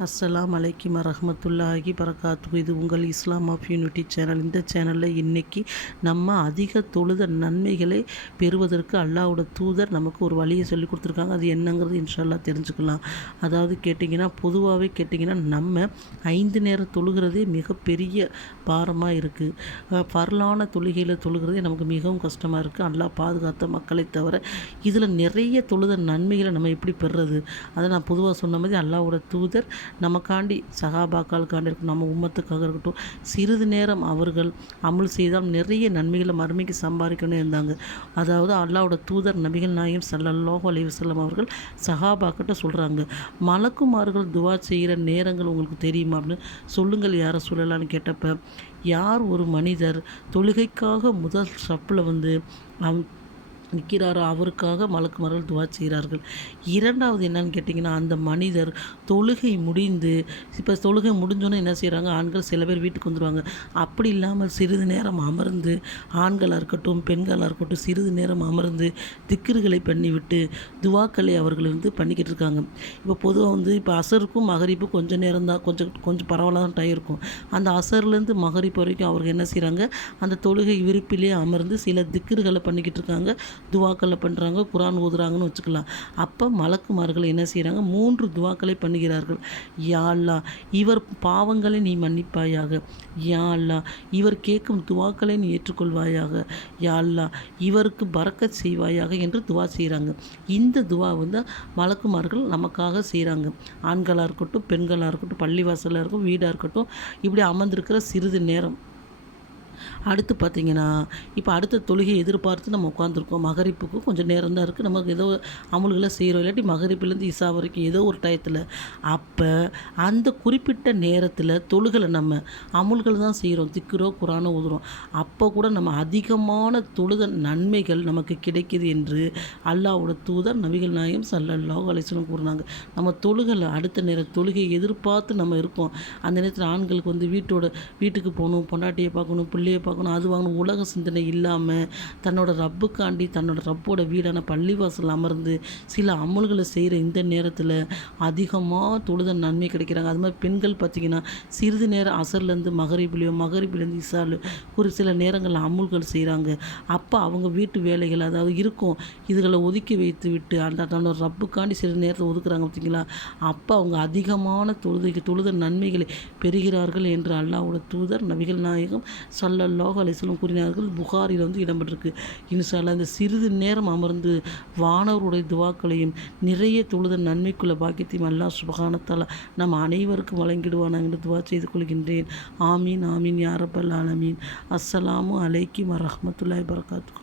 அஸ்ஸலாம் அலைக்கும் வரஹ்மத்துல்லாஹி பரகாத்துஹு. இது உங்கள் இஸ்லாம் ஆஃப் யூனிட்டி சேனல். இந்த சேனலில் இன்றைக்கி நம்ம அதிக தொழுத நன்மைகளை பெறுவதற்கு அல்லாஹ்வோட தூதர் நமக்கு ஒரு வழியை சொல்லி கொடுத்துருக்காங்க. அது என்னங்கிறது இன்ஷா தெரிஞ்சுக்கலாம். அதாவது கேட்டிங்கன்னா, பொதுவாகவே கேட்டிங்கன்னா, நம்ம 5 நேரம் தொழுகிறதே மிகப்பெரிய பாரமாக இருக்குது. பரலான தொழுகையில் தொழுகிறதே நமக்கு மிகவும் கஷ்டமாக இருக்குது. அல்லாஹ் பாதுகாத்த மக்களை தவிர இதில் நிறைய தொழுத நன்மைகளை நம்ம எப்படி பெறுறது? அதை நான் பொதுவாக சொன்ன மாதிரி அல்லாஹ்வோட தூதர் நமக்காண்டி சஹாபாக்களுக்காண்டி இருக்கட்டும், நம்ம உம்மத்துக்காக இருக்கட்டும், சிறிது நேரம் அவர்கள் அமல் செய்தால் நிறைய நன்மைகளை மறுமைக்கு சம்பாதிக்கணும்னு இருந்தாங்க. அதாவது அல்லாஹ்வோட தூதர் நபிகள் நாயகம் ஸல்லல்லாஹு அலைஹி வஸல்லம் அவர்கள் சஹாபாக்கிட்ட சொல்கிறாங்க, மலக்குமார்கள் துவா செய்கிற நேரங்கள் உங்களுக்கு தெரியுமா அப்படின்னு சொல்லுங்கள் யாரை சொல்லலான்னு கேட்டப்ப, யார் ஒரு மனிதர் தொழுகைக்காக முதல் ஸ்டெப்பில் நிற்கிறாரோ அவருக்காக மலக்குமார்கள் துவா செய்கிறார்கள். இரண்டாவது என்னன்னு கேட்டிங்கன்னா, அந்த மனிதர் தொழுகை முடிந்து, இப்போ தொழுகை முடிஞ்சோன்னே என்ன செய்கிறாங்க, ஆண்கள் சில பேர் வீட்டுக்கு வந்துடுவாங்க. அப்படி இல்லாமல் சிறிது நேரம் அமர்ந்து, ஆண்களாக இருக்கட்டும் பெண்களாக இருக்கட்டும், சிறிது நேரம் அமர்ந்து திக்ருகளை பண்ணிவிட்டு துவாக்களை அவர்கள் பண்ணிக்கிட்டு இருக்காங்க. இப்போ பொதுவாக இப்போ அசருக்கும் மகரிப்பும் கொஞ்சம் நேரம் தான், கொஞ்சம் பரவாயில்ல தான் டைம் இருக்கும். அந்த அசர்லேருந்து மகரிப் வரைக்கும் அவர்கள் என்ன செய்கிறாங்க, அந்த தொழுகை விருப்பிலே அமர்ந்து சில திக்ருகளை பண்ணிக்கிட்டு இருக்காங்க, துவாக்களை பண்ணுறாங்க, குரான் ஓதுறாங்கன்னு வச்சுக்கலாம். அப்போ மலக்குமார்கள் என்ன செய்கிறாங்க, 3 துவாக்களை பண்ணுகிறார்கள். யா அல்லாஹ், இவர் பாவங்களை நீ மன்னிப்பாயாக. யா அல்லாஹ், இவர் கேட்கும் துவாக்களை நீ ஏற்றுக்கொள்வாயாக. யா அல்லாஹ், இவருக்கு பரக்கத் செய்வாயாக என்று துவா செய்கிறாங்க. இந்த துவா மலக்குமார்கள் நமக்காக செய்கிறாங்க. ஆண்களாக இருக்கட்டும் பெண்களாக இருக்கட்டும், பள்ளிவாசலாக இருக்கும் வீடாக இருக்கட்டும், இப்படி அமர்ந்திருக்கிற சிறிது நேரம். அடுத்து பார்த்திங்கன்னா, இப்போ அடுத்த தொழுகையை எதிர்பார்த்து நம்ம உட்காந்துருக்கோம். மகரிப்புக்கு கொஞ்சம் நேரம் தான் இருக்குது, நமக்கு ஏதோ அமுல்களை செய்கிறோம், இல்லாட்டி மகரிப்புலேருந்து இசா வரைக்கும் ஏதோ ஒரு டயத்தில். அப்போ அந்த குறிப்பிட்ட நேரத்தில் தொழுகலை நம்ம அமுல்கள் தான் செய்கிறோம், திக்கிறோ குரானோ ஓதுறோம். அப்போ கூட நம்ம அதிகமான தொழுத நன்மைகள் நமக்கு கிடைக்கிது என்று அல்லாஹ்வோட தூதர் நபிகள் நாயகம் ஸல்லல்லாஹு அலைஹி வஸல்லம் கூறினாங்க. நம்ம தொழுகலை அடுத்த நேரம் தொழுகையை எதிர்பார்த்து நம்ம இருக்கோம். அந்த நேரத்தில் ஆண்களுக்கு வீட்டுக்கு போகணும், பொண்டாட்டியை பார்க்கணும், பிள்ளையை பார்க்கணும், அது வாங்கணும், உலக சிந்தனை இல்லாமல் தன்னோட ரப்புக்காண்டி தன்னோட ரப்போட வீடான பள்ளிவாசல் அமர்ந்து சில அமல்களை செய்கிற இந்த நேரத்தில் அதிகமாக தொழுத நன்மை கிடைக்கிறாங்க. அது மாதிரி பெண்கள் பார்த்திங்கன்னா, சிறிது நேரம் அசர்லேருந்து மகரிபிலேருந்து இசாலு ஒரு சில நேரங்களில் அமுல்கள் செய்கிறாங்க. அப்போ அவங்க வீட்டு வேலைகள் அதாவது இருக்கும், இதுகளை ஒதுக்கி வைத்து விட்டு அந்த தன்னோட ரப்புக்காண்டி சில நேரத்தை ஒதுக்குறாங்க பார்த்திங்களா. அப்போ அவங்க அதிகமான தொழுத நன்மைகளை பெறுகிறார்கள் என்று அல்லாஹ்வோட தூதர் நபிகள் நாயகம் ஸல்லல்லாஹு அலைஹி வஸல்லம் கூறினார்கள். புகாரில் இடம்பெற்றிருக்கு. இன்ஷா அல்லாஹ் இந்த சிறிது நேரம் அமர்ந்து வானவருடைய துவாக்களையும் நிறைய தொழுத நன்மைக்குள்ள பாக்கியத்தையும் அல்லாஹ் சுப்ஹானஹு வ தஆலா நம் அனைவருக்கும் வழங்கிடுவானாக என்று துவா செய்து கொள்கின்றேன். ஆமீன் ஆமீன் யா ரப்பல் ஆலமீன். அஸ்ஸலாமு அலைக்கும் வரஹ்மத்துல்லாஹி வபரகாத்துஹு.